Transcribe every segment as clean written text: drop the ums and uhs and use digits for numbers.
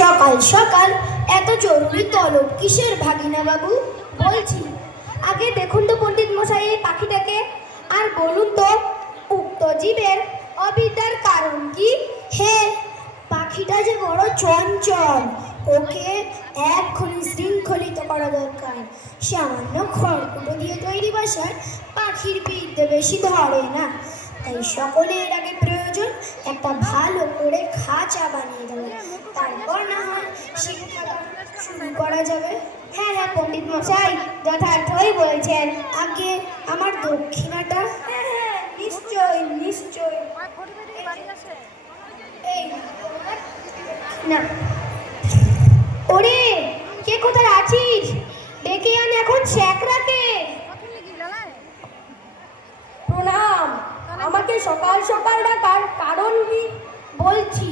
সকাল সকাল এত জরুরি তলব কিসের ভাগিনা বাবু? বলছি, আগে দেখুন তো পণ্ডিত মশাই এই পাখিটাকে, আর বলুন তো উক্ত জীবের অবিদ্যার কারণ কি? হে, পাখিটা যে বড় চঞ্চল, ওকে এক্ষুনি শৃঙ্খলিত করা দরকার। সামান্য খড়কুটো দিয়ে তৈরি বাসায় পাখির বিদ্যে বেশি ধরে না, তাই সকলের আগে প্রয়োজন একটা ভালো করে খাঁচা বানিয়ে দেবে, তারপর না হয় শিক্ষাদান শুরু করা যাবে। হ্যাঁ হ্যাঁ পণ্ডিত মশাই, যথার্থই বলছেন। আগে আমার দক্ষিণাটা? হ্যাঁ হ্যাঁ, নিশ্চয় নিশ্চয়। এই না, ওরে কে কোথায় আছিস? ডেকে আন এখন শ্যাকরাকে। প্রণাম। আমাকে সকাল সকাল ডাকার কারণ কি? বলছি,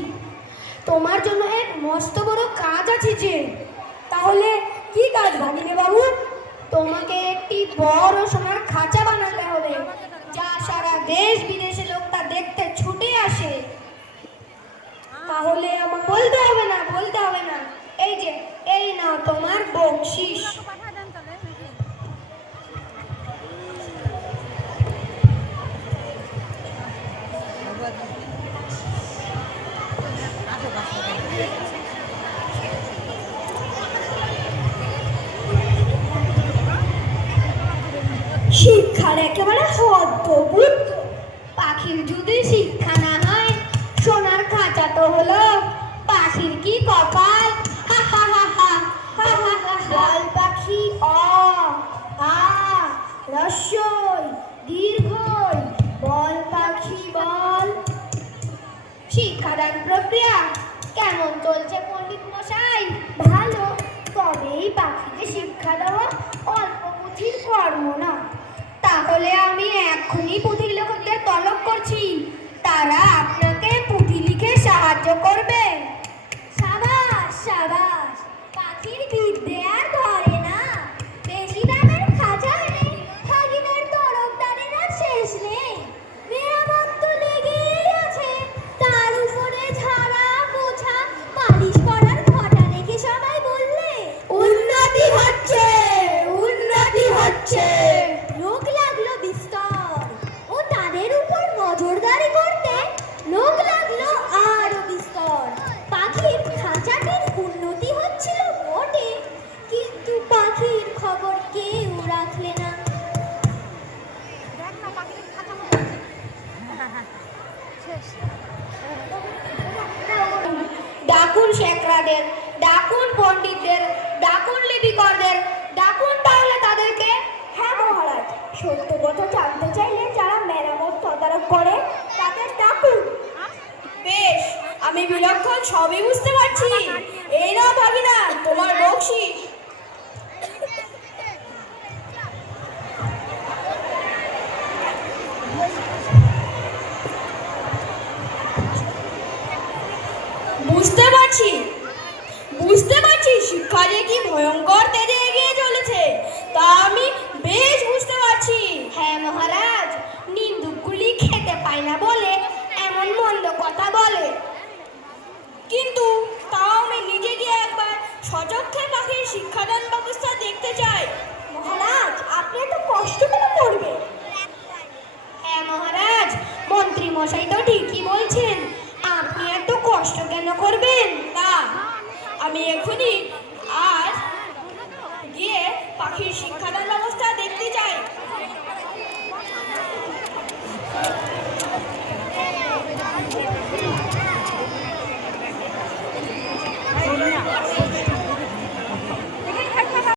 তোমার জন্য এক মস্ত বড় কাজ আছে যে। তাহলে কি কাজ ভাগিনে বাবু? তোমাকে একটি বড় সোনার খাঁচা বানাতে হবে, যা সারা দেশ বিদেশে লোক তা দেখতে ছুটে আসে। তাহলে আমার বলতে হবে না, বলতে হবে না। এই যে, এই নাও তোমার বকশিস। শিক্ষার একেবারে হদ্দবুদ্ধ। পাখির যদি শিক্ষা না হয়, সোনার খাঁচা তো হলো, পাখির কি কপাল! হা হা হা হা হা হা হা। বল পাখি অ আ রস্যই দীর্ঘই, বল পাখি বল। শিক্ষাদান প্রক্রিয়া কেমন চলছে পণ্ডিত মশাই? ভালো, তবে এই পাখিকে শিক্ষা দেওয়া অল্প পুঁথির কর্ম না। তাহলে আমি এক্ষুনি পুঁথির লেখকদের তলব করছি, তারা আপনাকে পুঁথি লিখে সাহায্য করবে। সাবাস সাবাস, পাখির বিদ্যে আর ধরে না। বেশি দামের খাঁচা এনে ভাগিনার তরফদারির আর শেষ নেই। মেরামত তো লেগেই আছে, তার উপরে ঝাড়া পোছা মালিশ করার ঘটা রেখে সবাই বললে উন্নতি হচ্ছে, উন্নতি হচ্ছে। লোক লাগলো বিস্তর, ও তাদের উপর নজরদারি করতে লোক লাগলো আরো বিস্তর। পাখির খাঁচাটির উন্নতি হচ্ছিল বটে, কিন্তু পাখির খবর কেউ রাখলে না। ডাকুন শেখরাদের, ডাকুন পণ্ডিতদের, ডাকুন লিপিকরদের, ডাকুন তাহলে তাদেরকে। হ্যাঁ মহারাজ, সত্য কথা জানতে চাইলে যারা মেরামত তদারক করে তাদের ডাকুন। বেশ, আমি বিলক্ষণ সবই বুঝতে পারছি। এই না ভাগিনা তোমার বকশিস। বুঝতে পারছি, বুঝতে পারছি শিক্ষা যে কি ভয়ঙ্কর তেজে এগিয়ে চলেছে, তা আমি বেশ বুঝতে পারছি। হ্যাঁ মহারাজ, নিন্দুকগুলি খেতে পায় না বলে এমন মন্দ কথা বলে, কিন্তু তাও আমি নিজে গিয়ে একবার সচক্ষে পাখির শিক্ষাদান ব্যবস্থা দেখতে চাই। মহারাজ, আপনি এত কষ্ট কেন করবেন? হ্যাঁ মহারাজ, মন্ত্রী মশাই তো ঠিকই বলছেন, আপনি এত কষ্ট কেন করবেন? না, আমি এখনই আজ গিয়ে পাখির শিক্ষা